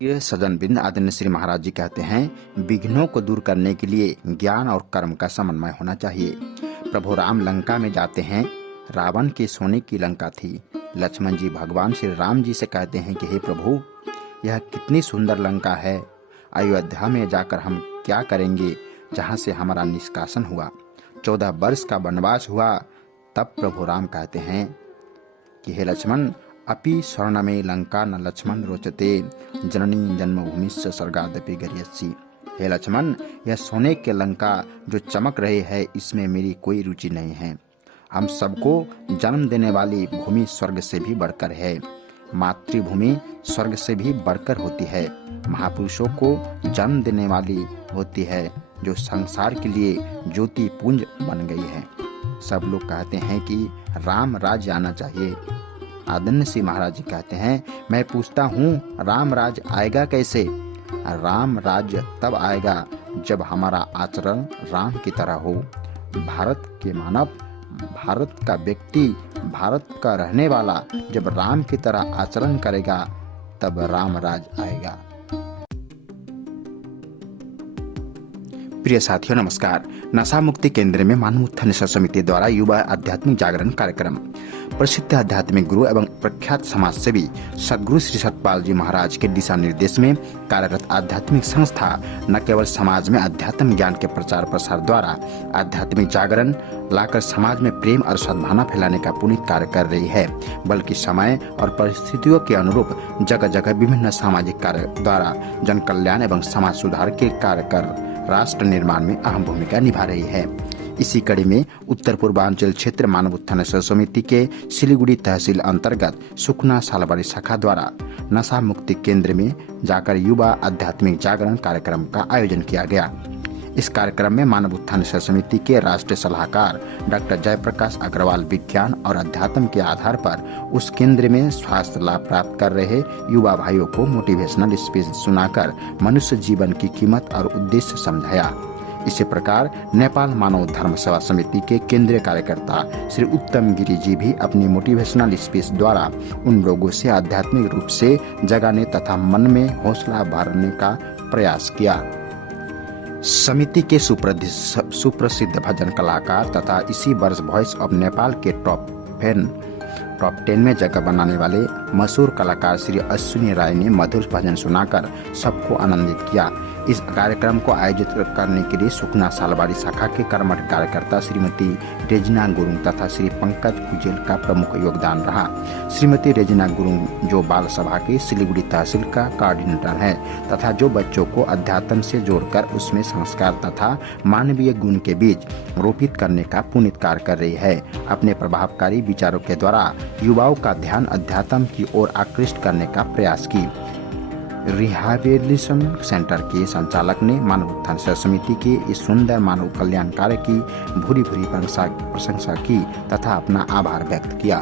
प्रिय सज्जन बिंद आदरणीय श्री महाराज जी कहते हैं, विघ्नों को दूर करने के लिए ज्ञान और कर्म का समन्वय होना चाहिए। प्रभु राम लंका में जाते हैं। रावण के सोने की लंका थी। लक्ष्मण जी भगवान श्री राम जी से कहते हैं कि हे प्रभु, यह कितनी सुंदर लंका है। अयोध्या में जाकर हम क्या करेंगे, जहाँ से हमारा निष्कासन हुआ। 14 वर्ष का वनवास हुआ। तब प्रभु राम कहते हैं कि हे लक्ष्मण, अपि स्वर्ण में लंका न लक्ष्मण रोचते, जननी जन्मभूमिश्च स्वर्गादपि गरीयसी। हे लक्ष्मण, यह सोने के लंका जो चमक रहे है, इसमें मेरी कोई रुचि नहीं है। हम सबको जन्म देने वाली भूमि स्वर्ग से भी बढ़कर है। मातृभूमि स्वर्ग से भी बढ़कर होती है। महापुरुषों को जन्म देने वाली होती है, जो संसार के लिए ज्योति पुंज बन गई है। सब लोग कहते हैं कि राम राज्य आना चाहिए। आदरणीय श्री महाराज जी कहते हैं, मैं पूछता हूँ, राम राज आएगा कैसे? राम राज्य तब आएगा जब हमारा आचरण राम की तरह हो। भारत के मानव, भारत का व्यक्ति, भारत का रहने वाला जब राम की तरह आचरण करेगा, तब राम राज आएगा। प्रिय साथियों नमस्कार। नशा मुक्ति केंद्र में मानव उत्थान समिति द्वारा युवा आध्यात्मिक जागरण कार्यक्रम। प्रसिद्ध आध्यात्मिक गुरु एवं प्रख्यात समाज सेवी सदगुरु श्री सतपाल जी महाराज के दिशा निर्देश में कार्यरत आध्यात्मिक संस्था न केवल समाज में अध्यात्म ज्ञान के प्रचार प्रसार द्वारा आध्यात्मिक जागरण लाकर समाज में प्रेम और सद्भावना फैलाने का पुनीत कार्य कर रही है, बल्कि समय और परिस्थितियों के अनुरूप जगह जगह विभिन्न सामाजिक कार्य द्वारा जन कल्याण एवं समाज सुधार के कार्य कर राष्ट्र निर्माण में अहम भूमिका निभा रही है। इसी कड़ी में उत्तर पूर्वांचल क्षेत्र मानव उत्थान समिति के सिलीगुड़ी तहसील अंतर्गत सुखना सालबाड़ी शाखा द्वारा नशा मुक्ति केंद्र में जाकर युवा आध्यात्मिक जागरण कार्यक्रम का आयोजन किया गया। इस कार्यक्रम में मानव उत्थान समिति के राष्ट्रीय सलाहकार डॉक्टर जयप्रकाश अग्रवाल विज्ञान और अध्यात्म के आधार पर उस केंद्र में स्वास्थ्य लाभ प्राप्त कर रहे युवा भाइयों को मोटिवेशनल स्पीच सुनाकर मनुष्य जीवन की कीमत और उद्देश्य समझाया। इसी प्रकार नेपाल मानव धर्म सेवा समिति के केंद्रीय कार्यकर्ता श्री उत्तम गिरी जी भी अपनी मोटिवेशनल स्पीच द्वारा उन लोगों से आध्यात्मिक रूप से जगाने तथा मन में हौसला भरने का प्रयास किया। समिति के सुप्रसिद्ध भजन कलाकार तथा इसी वर्ष वॉइस ऑफ नेपाल के टॉप 10 में जगह बनाने वाले मशहूर कलाकार श्री अश्विनी राय ने मधुर भजन सुनाकर सबको आनंदित किया। इस कार्यक्रम को आयोजित करने के लिए सुखना सालबाड़ी शाखा के कर्मठ कार्यकर्ता श्रीमती रेजिना गुरुंग तथा श्री पंकज कुजेल का प्रमुख योगदान रहा। श्रीमती रेजिना गुरुंग जो बाल सभा के सिलीगुड़ी तहसील का कोऑर्डिनेटर है तथा जो बच्चों को अध्यात्म से जोड़कर उसमें संस्कार तथा मानवीय गुण के बीज रोपित करने का पुनीत कार्य कर रही है। अपने प्रभावकारी विचारों के द्वारा युवाओं का ध्यान अध्यात्म की ओर आकृष्ट करने का प्रयास की। रिहैबिलिटेशन सेंटर के संचालक ने मानव उत्थान समिति के इस सुंदर मानव कल्याण कार्य की भूरी भूरी प्रशंसा की तथा अपना आभार व्यक्त किया।